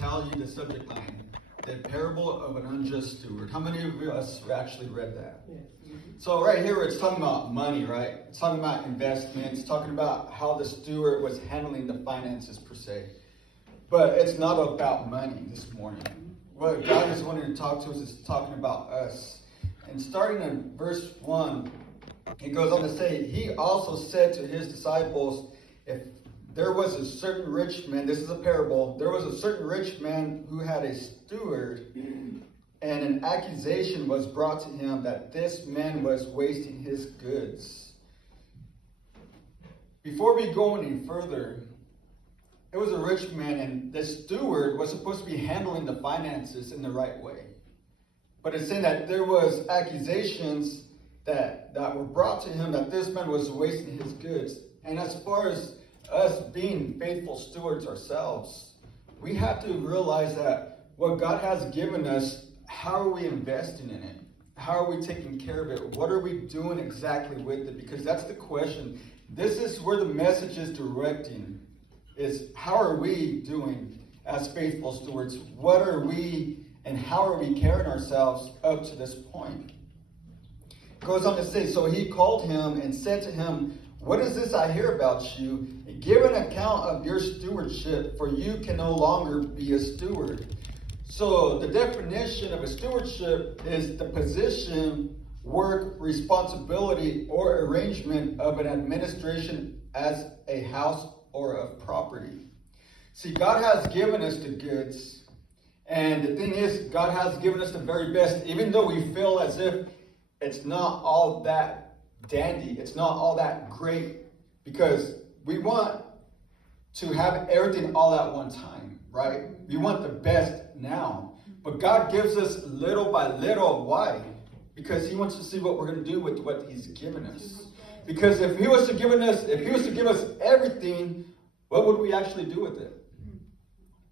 tell you the subject line, the parable of an unjust steward. How many of us have actually read that? Yes. So right here, it's talking about money, right? It's talking about investments, talking about how the steward was handling the finances per se. But it's not about money this morning. What God is wanting to talk to us is talking about us. And starting in verse 1, it goes on to say, he also said to his disciples, if there was a certain rich man, this is a parable, there was a certain rich man who had a steward, and an accusation was brought to him that this man was wasting his goods. Before we go any further, it was a rich man, and the steward was supposed to be handling the finances in the right way. But it's saying that there was accusations that were brought to him that this man was wasting his goods. And as far as us being faithful stewards ourselves, we have to realize that what God has given us, how are we investing in it? How are we taking care of it? What are we doing exactly with it? Because that's the question. This is where the message is directing, is how are we doing as faithful stewards? What are we and how are we carrying ourselves up to this point? It goes on to say, so he called him and said to him, what is this I hear about you? Give an account of your stewardship, for you can no longer be a steward. So the definition of a stewardship is the position, work, responsibility, or arrangement of an administration as a house or of property. See, God has given us the goods. And the thing is, God has given us the very best, even though we feel as if it's not all that dandy, it's not all that great, because we want to have everything all at one time, right? We want the best now. But God gives us little by little. Why? Because he wants to see what we're going to do with what he's given us. Because if he was to give us everything, what would we actually do with it?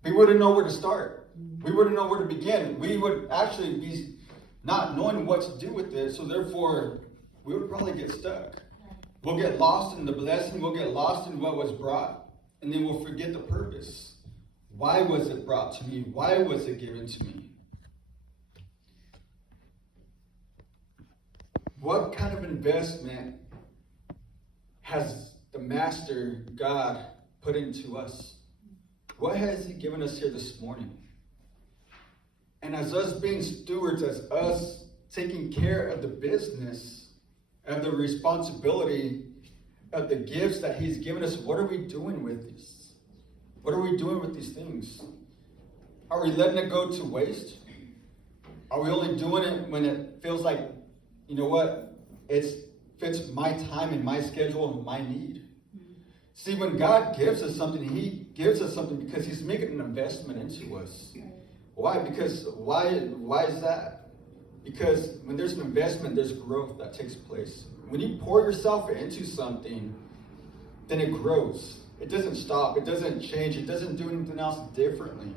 We wouldn't know where to start. We wouldn't know where to begin. We would actually be not knowing what to do with it. So therefore, we would probably get stuck. We'll get lost in the blessing. We'll get lost in what was brought. And then we'll forget the purpose. Why was it brought to me? Why was it given to me? What kind of investment has the Master God put into us? What has he given us here this morning? And as us being stewards, as us taking care of the business, of the responsibility, of the gifts that he's given us, what are we doing with these? What are we doing with these things? Are we letting it go to waste? Are we only doing it when it feels like, you know what, it fits my time and my schedule and my need? See, when God gives us something, he gives us something because he's making an investment into us. Why? Because why is that? Because when there's an investment, there's growth that takes place. When you pour yourself into something, then it grows. It doesn't stop. It doesn't change. It doesn't do anything else differently.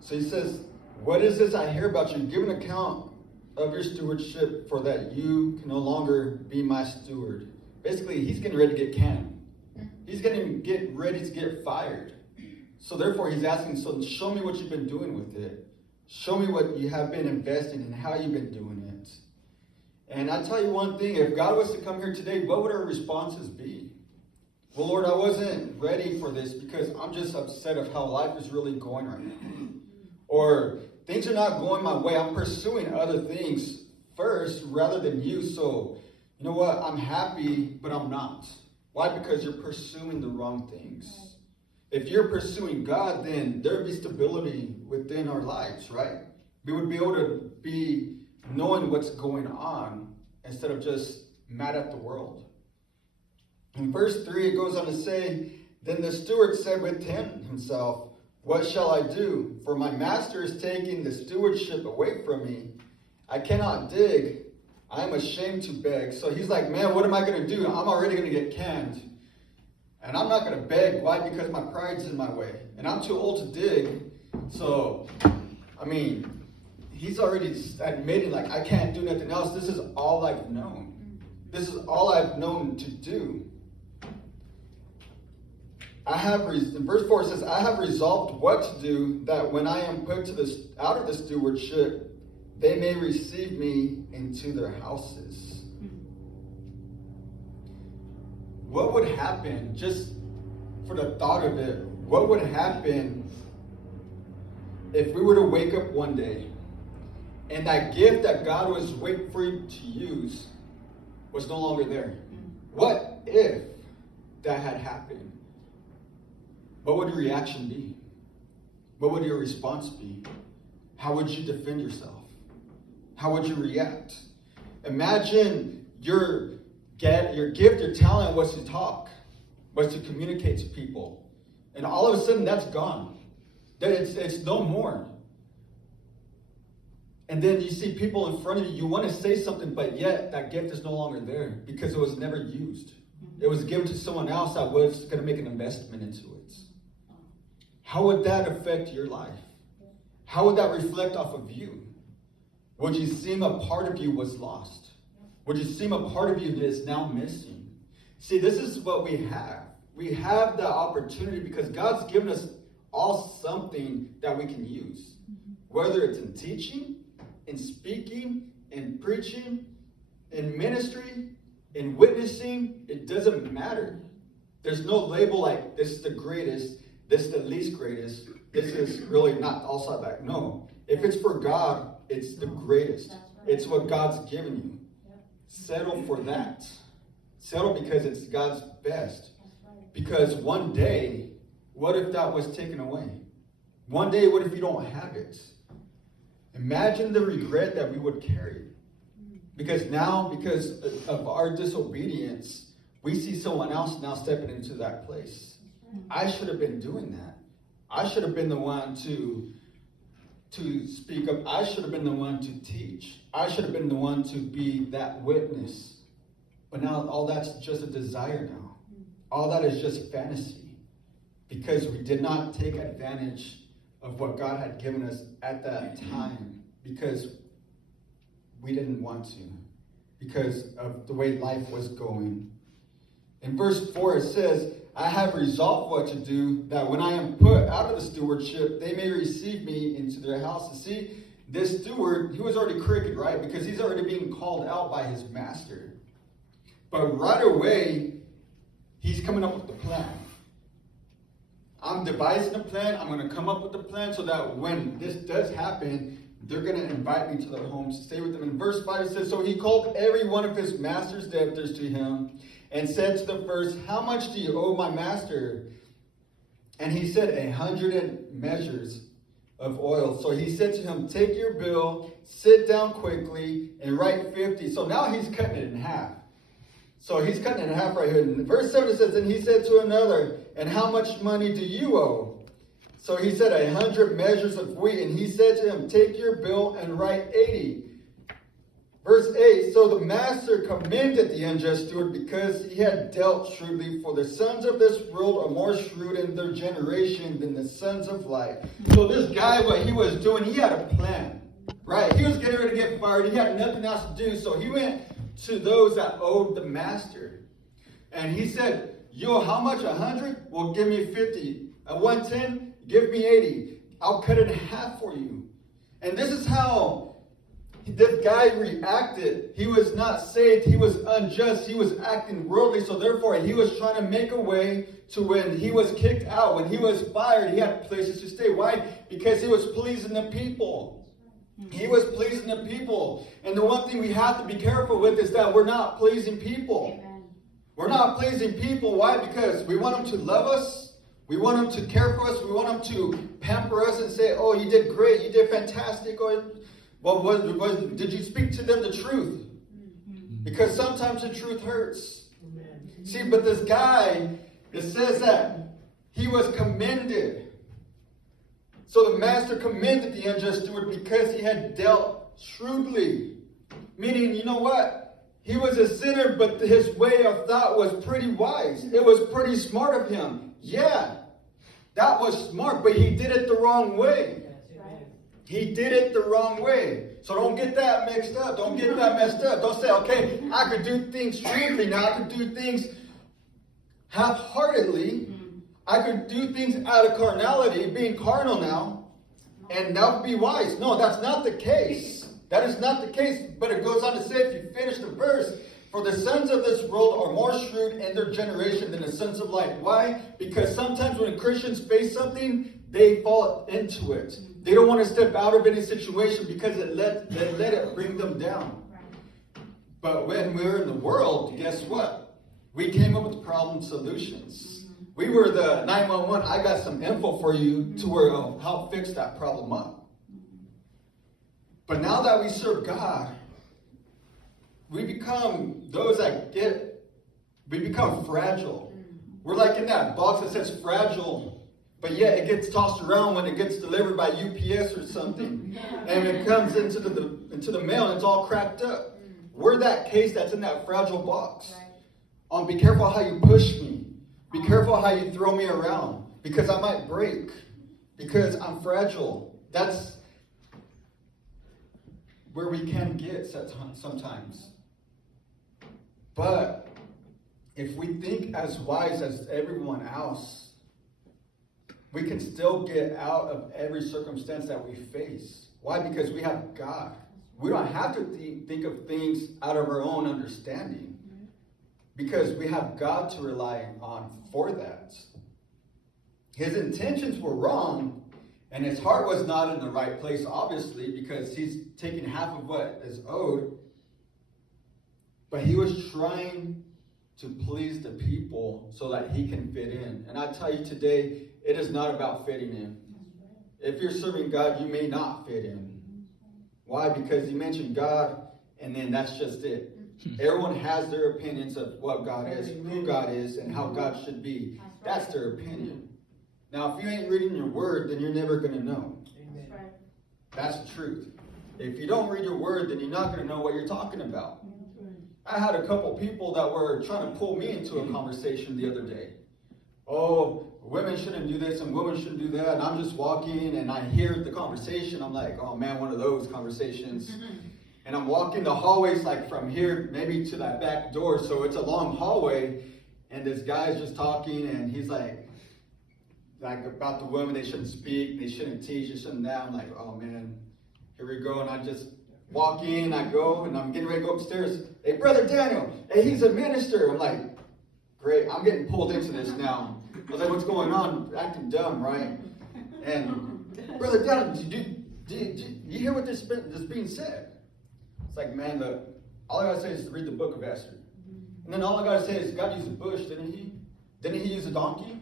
So he says, what is this I hear about you? Give an account of your stewardship, for that you can no longer be my steward. Basically, he's getting ready to get canned. He's going to get ready to get fired. So therefore, he's asking, so show me what you've been doing with it. Show me what you have been investing in, how you've been doing it. And I tell you one thing, if God was to come here today, what would our responses be? Well, Lord, I wasn't ready for this because I'm just upset of how life is really going right now. Or things are not going my way. I'm pursuing other things first rather than you. So, you know what? I'm happy, but I'm not. Why? Because you're pursuing the wrong things. If you're pursuing God, then there would be stability within our lives, right? We would be able to be knowing what's going on instead of just mad at the world. In verse 3, it goes on to say, then the steward said within himself, what shall I do? For my master is taking the stewardship away from me. I cannot dig. I am ashamed to beg. So he's like, man, what am I going to do? I'm already going to get canned. And I'm not going to beg. Why? Because my pride's in my way. And I'm too old to dig. So, I mean, he's already admitting, like, I can't do nothing else. This is all I've known. This is all I've known to do. in verse 4 it says, I have resolved what to do, that when I am put out of the stewardship, they may receive me into their houses. What would happen, just for the thought of it, what would happen if we were to wake up one day and that gift that God was waiting for you to use was no longer there? What if that had happened? What would your reaction be? What would your response be? How would you defend yourself? How would you react? Imagine your gift, your talent was to talk, was to communicate to people. And all of a sudden that's gone. It's no more. And then you see people in front of you, you want to say something, but yet that gift is no longer there because it was never used. It was given to someone else that was going to make an investment into it. How would that affect your life? How would that reflect off of you? Would you seem a part of you was lost? Would you seem a part of you that is now missing? See, this is what we have. We have the opportunity because God's given us all something that we can use. Whether it's in teaching, in speaking, in preaching, in ministry, in witnessing, it doesn't matter. There's no label like this is the greatest, this is the least greatest, this is really not also that. No. If it's for God, it's the greatest. It's what God's given you. Settle for that. Settle because it's God's best. Because one day, what if that was taken away? One day, what if you don't have it? Imagine the regret that we would carry. Because now, because of our disobedience, we see someone else now stepping into that place. I should have been doing that. I should have been the one to speak up. I should have been the one to teach. I should have been the one to be that witness. But now all that's just a desire now. All that is just fantasy. Because we did not take advantage of what God had given us at that time. Because we didn't want to. Because of the way life was going. In verse 4 it says, I have resolved what to do, that when I am put out of the stewardship, they may receive me into their houses. See, this steward, he was already crooked, right? Because he's already being called out by his master. But right away, he's coming up with the plan. I'm devising a plan. I'm going to come up with a plan so that when this does happen, they're going to invite me to their homes to stay with them. In verse 5 it says, so he called every one of his master's debtors to him and said to the first, how much do you owe my master? And he said, 100 measures of oil. So he said to him, take your bill, sit down quickly, and write 50. So now he's cutting it in half. So he's cutting it in half right here. And verse 7 says, and he said to another, and how much money do you owe? So he said, 100 measures of wheat. And he said to him, take your bill and write 80. Verse 8, so the master commended the unjust steward because he had dealt shrewdly, for the sons of this world are more shrewd in their generation than the sons of light. So this guy, what he was doing, he had a plan, right? He was getting ready to get fired. He had nothing else to do. So he went to those that owed the master. And he said, yo, how much? 100? Well, give me 50. At 110? Give me 80. I'll cut it in half for you. And this is how this guy reacted. He was not saved. He was unjust. He was acting worldly. So therefore, he was trying to make a way to when he was kicked out, when he was fired, he had places to stay. Why? Because he was pleasing the people. He was pleasing the people. And the one thing we have to be careful with is that we're not pleasing people. Amen. We're not pleasing people. Why? Because we want them to love us. We want them to care for us. We want them to pamper us and say, oh, you did great. You did fantastic. Or, well, did you speak to them the truth? Because sometimes the truth hurts. Amen. See, but this guy, it says that he was commended. So the master commended the unjust steward because he had dealt shrewdly. Meaning, you know what? He was a sinner, but his way of thought was pretty wise. It was pretty smart of him. Yeah, that was smart, but he did it the wrong way. He did it the wrong way. So don't get that mixed up. Don't get that messed up. Don't say, okay, I could do things shrewdly now. I could do things half-heartedly. I could do things out of carnality, being carnal now, and that would be wise. No, that's not the case. That is not the case. But it goes on to say, if you finish the verse, for the sons of this world are more shrewd in their generation than the sons of light. Why? Because sometimes when Christians face something, they fall into it. They don't want to step out of any situation because they let it bring them down. But when we're in the world, guess what? We came up with problem solutions. We were the 911. I got some info for you to where help fix that problem up. But now that we serve God, we become those that we become fragile. We're like in that box that says fragile, but yet it gets tossed around when it gets delivered by UPS or something. And it comes into the mail and it's all cracked up. We're that case that's in that fragile box. Be careful how you push me. Be careful how you throw me around, because I might break, because I'm fragile. That's where we can get sometimes. But if we think as wise as everyone else, we can still get out of every circumstance that we face. Why? Because we have God. We don't have to think of things out of our own understanding, because we have God to rely on for that. His intentions were wrong, and his heart was not in the right place, obviously, because he's taking half of what is owed. But he was trying to please the people so that he can fit in. And I tell you today, it is not about fitting in. If you're serving God, you may not fit in. Why? Because you mentioned God, and then that's just it. Everyone has their opinions of what God is, who God is, and how God should be. That's their opinion. Now, if you ain't reading your word, then you're never going to know. That's the truth. If you don't read your word, then you're not going to know what you're talking about. I had a couple people that were trying to pull me into a conversation the other day. Oh, women shouldn't do this and women shouldn't do that. And I'm just walking and I hear the conversation. I'm like, oh man, one of those conversations. And I'm walking the hallways like from here maybe to that back door. So it's a long hallway. And this guy's just talking and he's like about the women, they shouldn't speak, they shouldn't teach, they shouldn't that. I'm like, oh man, here we go. And I just walk in, I go, and I'm getting ready to go upstairs. Hey, Brother Daniel, hey, he's a minister. I'm like, great, I'm getting pulled into this now. I was like, what's going on? Acting dumb, right? And Brother Daniel, did you hear what this being said? It's like, man, look, all I gotta say is to read the book of Esther. And then all I gotta say is God used a bush, didn't he? Didn't he use a donkey?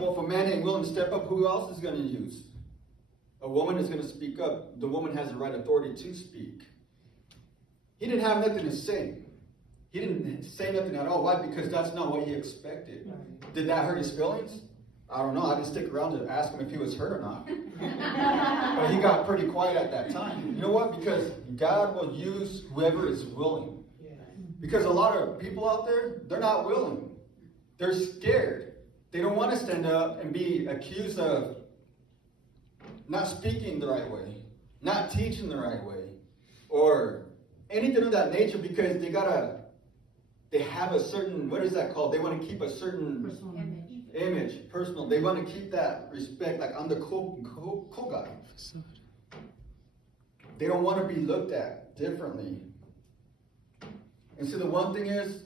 Well, if a man ain't willing to step up, who else is gonna use? A woman is going to speak up. The woman has the right authority to speak. He didn't have nothing to say. He didn't say nothing at all. Why? Because that's not what he expected. Did that hurt his feelings? I don't know. I didn't stick around to ask him if he was hurt or not. But he got pretty quiet at that time. You know what? Because God will use whoever is willing. Because a lot of people out there, they're not willing. They're scared. They don't want to stand up and be accused of not speaking the right way, not teaching the right way, or anything of that nature, because they have a certain, what is that called? They want to keep a certain image, personal. They want to keep that respect, like I'm the cool guy. They don't want to be looked at differently. And so the one thing is,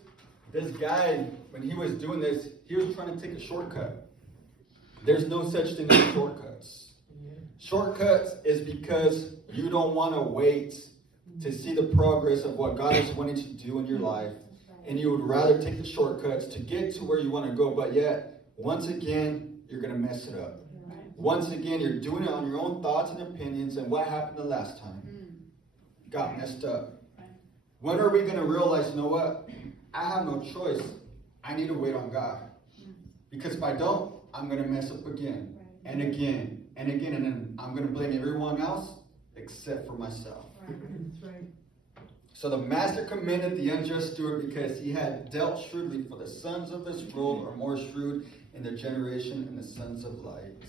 this guy, when he was doing this, he was trying to take a shortcut. There's no such thing as shortcuts. Shortcuts is because you don't want to wait to see the progress of what God is wanting to do in your life. And you would rather take the shortcuts to get to where you want to go. But yet, once again, you're going to mess it up. Once again, you're doing it on your own thoughts and opinions. And what happened the last time? Got messed up. When are we going to realize, you know what? I have no choice. I need to wait on God. Because if I don't, I'm going to mess up again and again. And again, and then I'm going to blame everyone else except for myself. So the master commended the unjust steward because he had dealt shrewdly, for the sons of this world are more shrewd in their generation than the sons of light.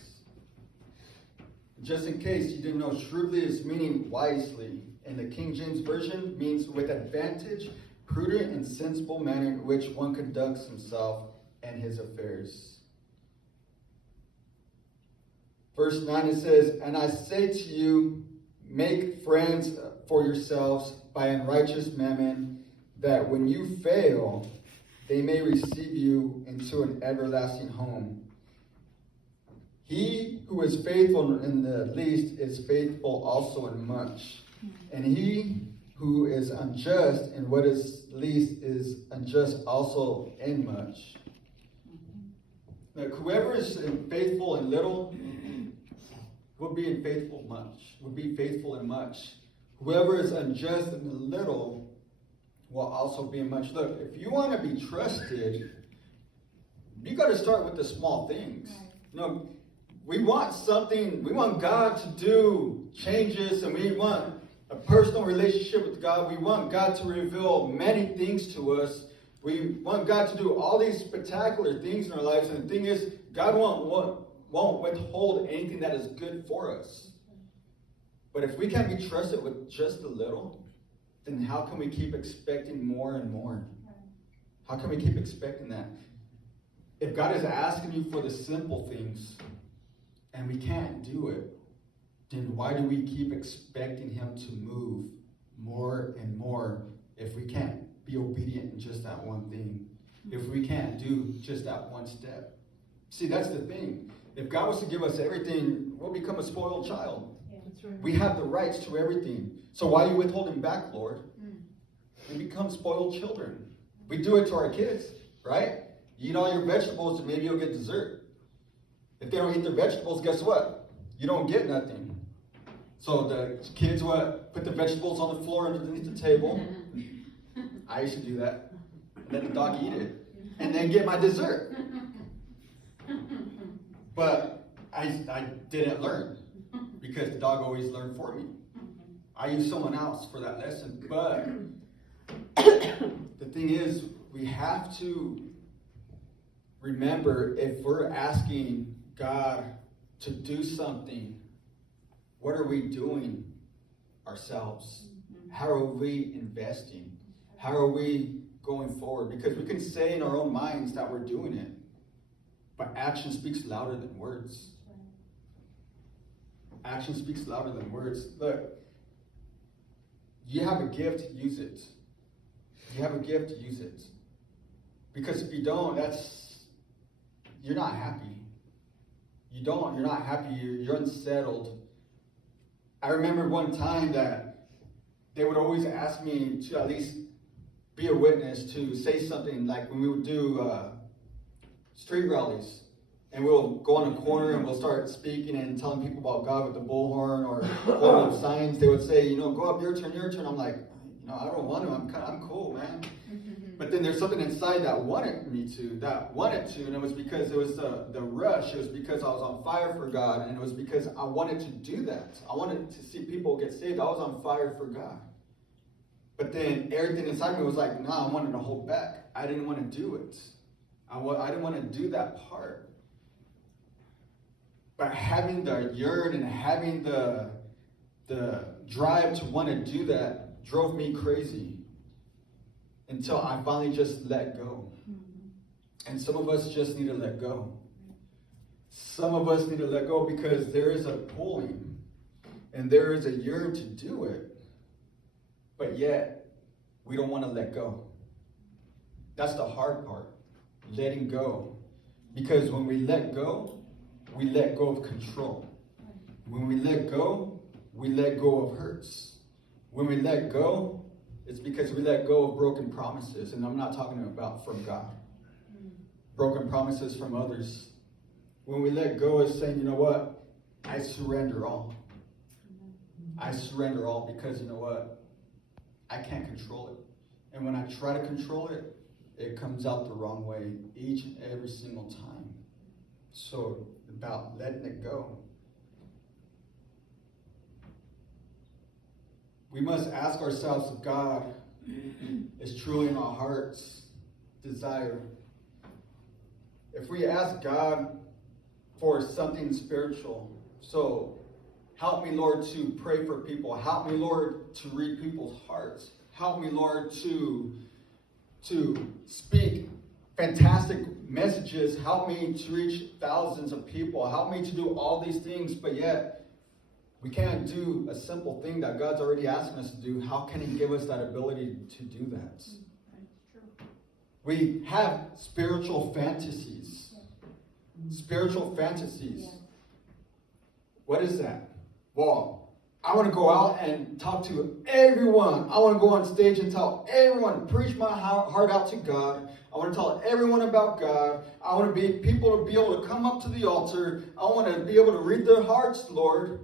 Just in case you didn't know, shrewdly is meaning wisely. In the King James Version means with advantage, prudent and sensible manner in which one conducts himself and his affairs. Verse 9 it says, "And I say to you, make friends for yourselves by unrighteous mammon, that when you fail, they may receive you into an everlasting home. He who is faithful in the least is faithful also in much. And he who is unjust in what is least is unjust also in much." Look, whoever is faithful in little will be faithful in much. Whoever is unjust in the little will also be in much. Look, if you want to be trusted, you got to start with the small things. You know, we want God to do changes, and we want a personal relationship with God. We want God to reveal many things to us. We want God to do all these spectacular things in our lives. And the thing is, God won't withhold anything that is good for us. But if we can't be trusted with just a little, then how can we keep expecting more and more? How can we keep expecting that? If God is asking you for the simple things and we can't do it, then why do we keep expecting him to move more and more if we can't be obedient in just that one thing? If we can't do just that one step? See, that's the thing. If God was to give us everything, we'll become a spoiled child. Yeah, that's right. We have the rights to everything. So why are you withholding back, Lord? We become spoiled children. We do it to our kids, right? You eat all your vegetables, and maybe you'll get dessert. If they don't eat their vegetables, guess what? You don't get nothing. So the kids put the vegetables on the floor underneath the table. I used to do that. And let the dog eat it. And then get my dessert. But I didn't learn, because the dog always learned for me. I used someone else for that lesson. But the thing is, we have to remember, if we're asking God to do something, what are we doing ourselves? How are we investing? How are we going forward? Because we can say in our own minds that we're doing it, but action speaks louder than words. Action speaks louder than words. Look, you have a gift, use it. You have a gift, use it. Because if you don't, you're not happy. You're not happy, you're unsettled. I remember one time that they would always ask me to at least be a witness, to say something, like when we would do street rallies. And we'll go on a corner and we'll start speaking and telling people about God with the bullhorn, or holding up signs. They would say, go up, your turn. I'm like, I don't want to. I'm cool, man. But then there's something inside that wanted to, and it was because it was the rush. It was because I was on fire for God, and it was because I wanted to do that. I wanted to see people get saved. I was on fire for God. But then everything inside me was like, no, I wanted to hold back. I didn't want to do it. I didn't want to do that part. But having the yearn and having the drive to want to do that drove me crazy, until I finally just let go. And some of us just need to let go. Some of us need to let go because there is a pulling and there is a yearn to do it, but yet we don't want to let go. That's the hard part, letting go. Because when we let go of control. When we let go of hurts. When we let go, it's because we let go of broken promises. And I'm not talking about from God. Broken promises from others. When we let go, is saying, you know what? I surrender all. I surrender all, because you know what? I can't control it. And when I try to control it, it comes out the wrong way each and every single time. So about letting it go. We must ask ourselves if God is truly in our heart's desire. If we ask God for something spiritual, so help me, Lord, to pray for people. Help me, Lord, to read people's hearts. Help me, Lord, to speak fantastic messages, help me to reach thousands of people, help me to do all these things, but yet we can't do a simple thing that God's already asking us to do. How can He give us that ability to do that? We have spiritual fantasies. Spiritual fantasies. What is that? Well, I want to go out and talk to everyone. I want to go on stage and tell everyone, preach my heart out to God. I want to tell everyone about God. I want people to be able to come up to the altar. I want to be able to read their hearts, Lord.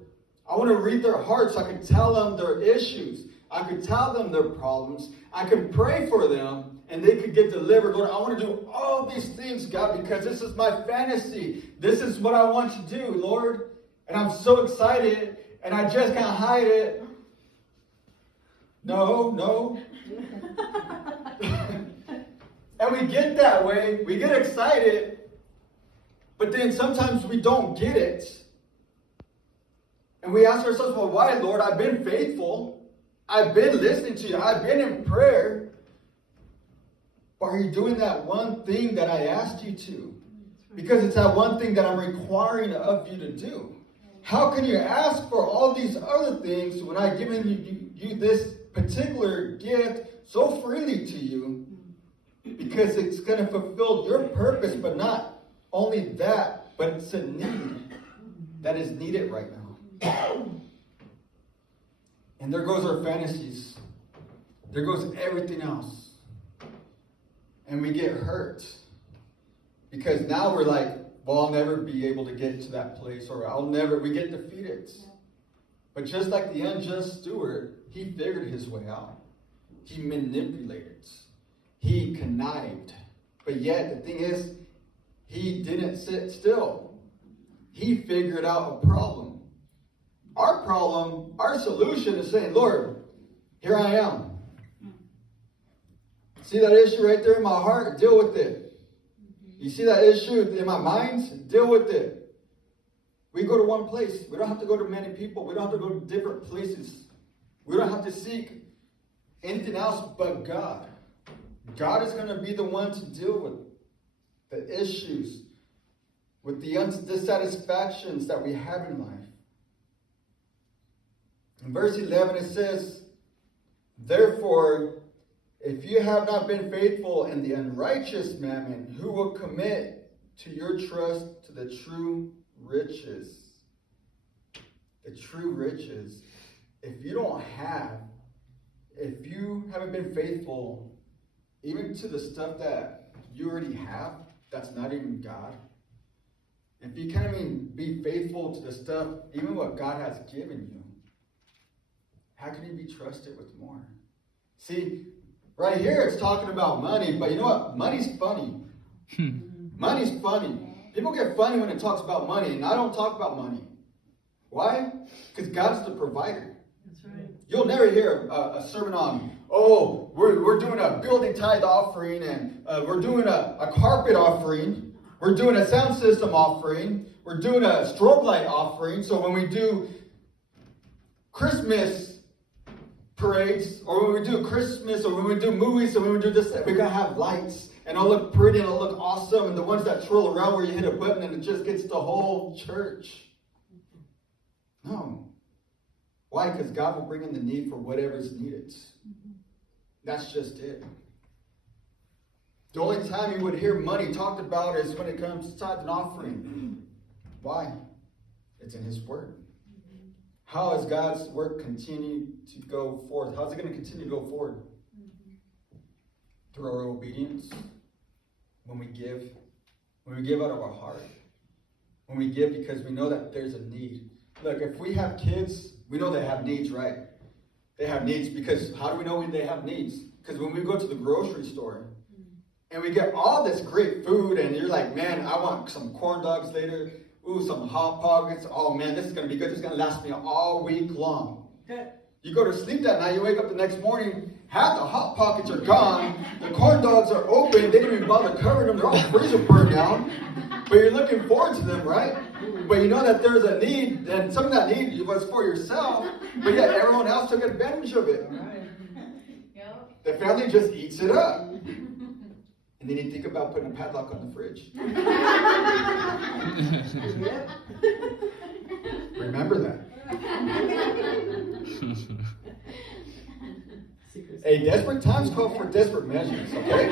I want to read their hearts so I can tell them their issues. I could tell them their problems. I can pray for them and they could get delivered. Lord, I want to do all these things, God, because this is my fantasy. This is what I want to do, Lord. And I'm so excited and I just can't hide it. No. And we get that way. We get excited. But then sometimes we don't get it. And we ask ourselves, well, why, Lord? I've been faithful. I've been listening to you. I've been in prayer. But are you doing that one thing that I asked you to? Because it's that one thing that I'm requiring of you to do. How can you ask for all these other things when I've given you this particular gift so freely to you? Because it's going to fulfill your purpose, but not only that, but it's a need that is needed right now. And there goes our fantasies. There goes everything else. And we get hurt. Because now we're like, well, I'll never be able to get to that place, or we get defeated. But just like the unjust steward, he figured his way out. He manipulated. He connived. But yet, the thing is, he didn't sit still. He figured out a problem. Our problem, our solution is saying, Lord, here I am. See that issue right there in my heart? Deal with it. You see that issue in my mind? Deal with it. We go to one place. We don't have to go to many people. We don't have to go to different places. We don't have to seek anything else but God. God is going to be the one to deal with the issues, with the dissatisfactions that we have in life. In verse 11 it says, therefore, if you have not been faithful in the unrighteous mammon, who will commit to your trust to the true riches? The true riches. If you haven't been faithful, even to the stuff that you already have, that's not even God. If you can't even be faithful to the stuff, even what God has given you, how can you be trusted with more? See, right here it's talking about money, but you know what? Money's funny. Money's funny. People get funny when it talks about money, and I don't talk about money. Why? Because God's the provider. That's right. You'll never hear a sermon on, oh, we're doing a building tithe offering, and we're doing a carpet offering. We're doing a sound system offering. We're doing a strobe light offering. So when we do Christmas parades, or when we do Christmas, or when we do movies, or when we do this, we're going to have lights. And it'll look pretty, and it'll look awesome. And the ones that twirl around where you hit a button and it just gets the whole church. No. Why? Because God will bring in the need for whatever's needed. That's just it. The only time you would hear money talked about is when it comes to tithe and offering. Why? It's in His Word. How is God's work continue to go forth? How's it going to continue to go forward? Through our obedience. When we give out of our heart. When we give because we know that there's a need. Look, if we have kids, we know they have needs, right? They have needs because how do we know when they have needs? Because when we go to the grocery store and we get all this great food and you're like, man, I want some corn dogs later. Ooh, some Hot Pockets. Oh man, this is going to be good. This is going to last me all week long. You go to sleep that night, you wake up the next morning, half the Hot Pockets are gone. The corn dogs are open. They didn't even bother covering them. They're all freezer burned down. But you're looking forward to them, right? But you know that there's a need, and some of that need was for yourself, but yet everyone else took advantage of it. The family just eats it up. And then you think about putting a padlock on the fridge. Remember that. Hey, desperate times call for desperate measures, okay?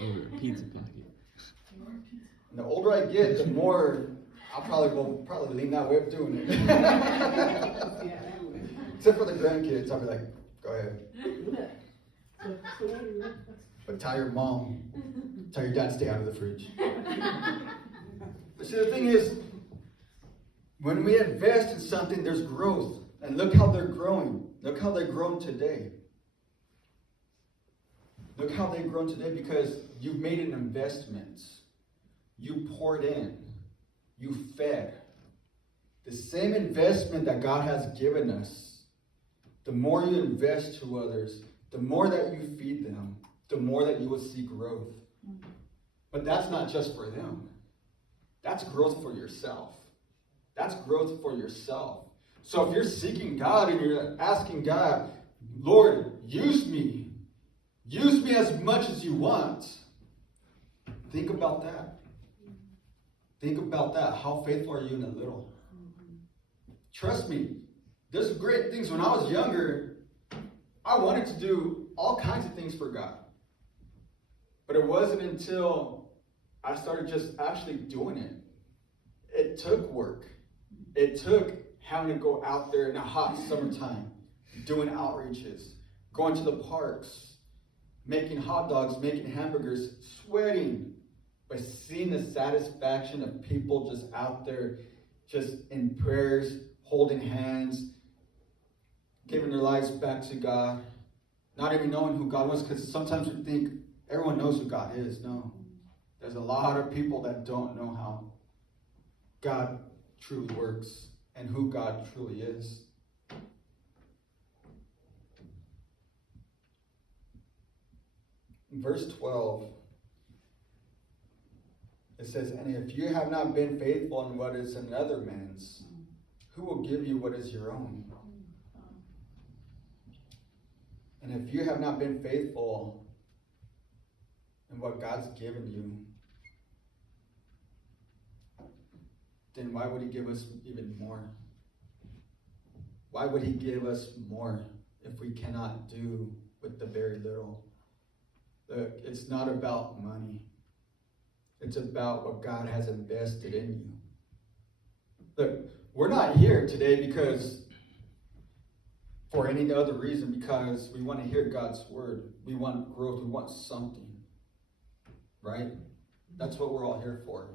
Over a pizza packet. And the older I get, the more I'll probably lean that way of doing it. Except for the grandkids, I'll be like, go ahead. But tell your dad to stay out of the fridge. But see, the thing is, when we invest in something, there's growth. And look how they're growing. Look how they've grown today. Look how they've grown today because you've made an investment. You poured in. You fed. The same investment that God has given us, the more you invest to others, the more that you feed them, the more that you will see growth. But that's not just for them. That's growth for yourself. That's growth for yourself. So if you're seeking God and you're asking God, Lord, use me. Use me as much as you want. Think about that. Think about that. How faithful are you in a little? Trust me, there's great things. When I was younger, I wanted to do all kinds of things for God. But it wasn't until I started just actually doing it. It took work. It took having to go out there in a hot summertime, doing outreaches, going to the parks, making hot dogs, making hamburgers, sweating, but seeing the satisfaction of people just out there, just in prayers, holding hands, giving their lives back to God, not even knowing who God was, because sometimes we think everyone knows who God is. No. There's a lot of people that don't know how God truly works and who God truly is. In verse 12, it says, "And if you have not been faithful in what is another man's, who will give you what is your own? And if you have not been faithful in what God's given you, then why would he give us even more? Why would he give us more if we cannot do with the very little? Look, it's not about money. It's about what God has invested in you. Look, we're not here today because for any other reason, because we want to hear God's word. We want growth. We want something. Right? That's what we're all here for.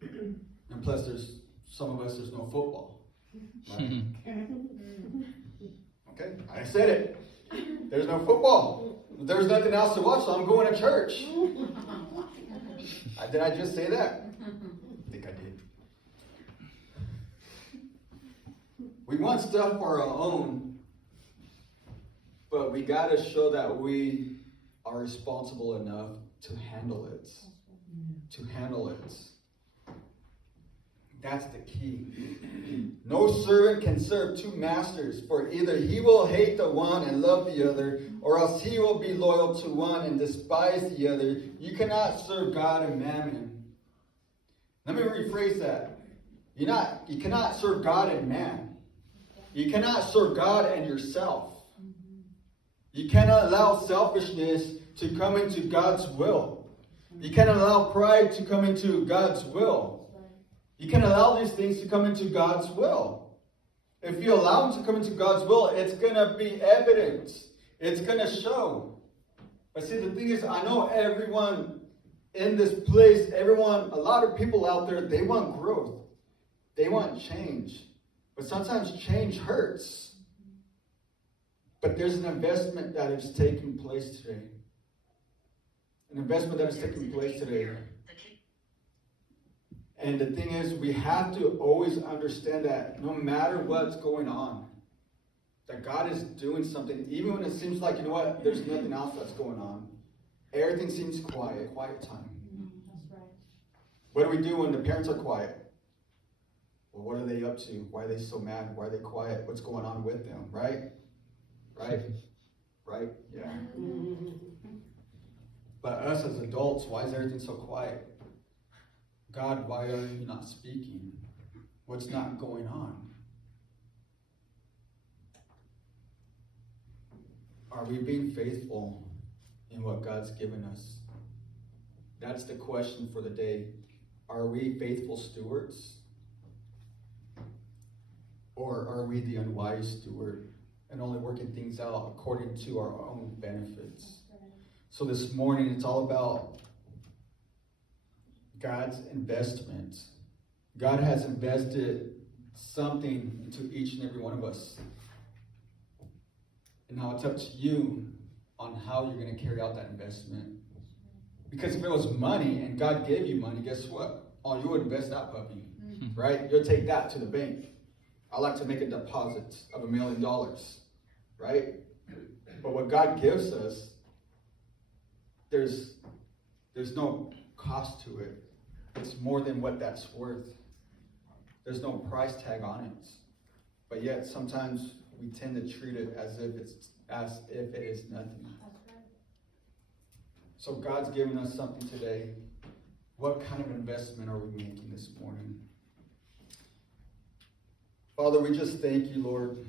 And plus, there's no football. Right? Okay, I said it. There's no football. There's nothing else to watch, so I'm going to church. Did I just say that? I think I did. We want stuff for our own, but we got to show that we are responsible enough to handle it. To handle it. That's the key. No servant can serve two masters, for either he will hate the one and love the other, or else he will be loyal to one and despise the other. You cannot serve God and mammon. Let me rephrase that. You cannot serve God and man. You cannot serve God and yourself. You cannot allow selfishness to come into God's will. You cannot allow pride to come into God's will. You can allow these things to come into God's will. If you allow them to come into God's will, it's going to be evident. It's going to show. But see, the thing is, I know everyone in this place, a lot of people out there, they want growth. They want change. But sometimes change hurts. But there's an investment that is taking place today. An investment that is taking place today. And the thing is, we have to always understand that no matter what's going on, that God is doing something, even when it seems like, you know what, there's nothing else that's going on. Everything seems quiet time. That's right. What do we do when the parents are quiet? Well, what are they up to? Why are they so mad? Why are they quiet? What's going on with them, right? Right? Right? Yeah. But us as adults, why is everything so quiet? God, why are you not speaking? What's not going on? Are we being faithful in what God's given us? That's the question for the day. Are we faithful stewards? Or are we the unwise steward and only working things out according to our own benefits? So this morning, it's all about God's investment. God has invested something into each and every one of us. And now it's up to you on how you're going to carry out that investment. Because if it was money and God gave you money, guess what? Oh, you would invest that puppy, right? You'll take that to the bank. I like to make a deposit of $1 million, right? But what God gives us, there's no cost to it. It's more than what that's worth. There's no price tag on it. But yet sometimes we tend to treat it as if it is nothing. So God's given us something today. What kind of investment are we making this morning? Father, we just thank you, Lord,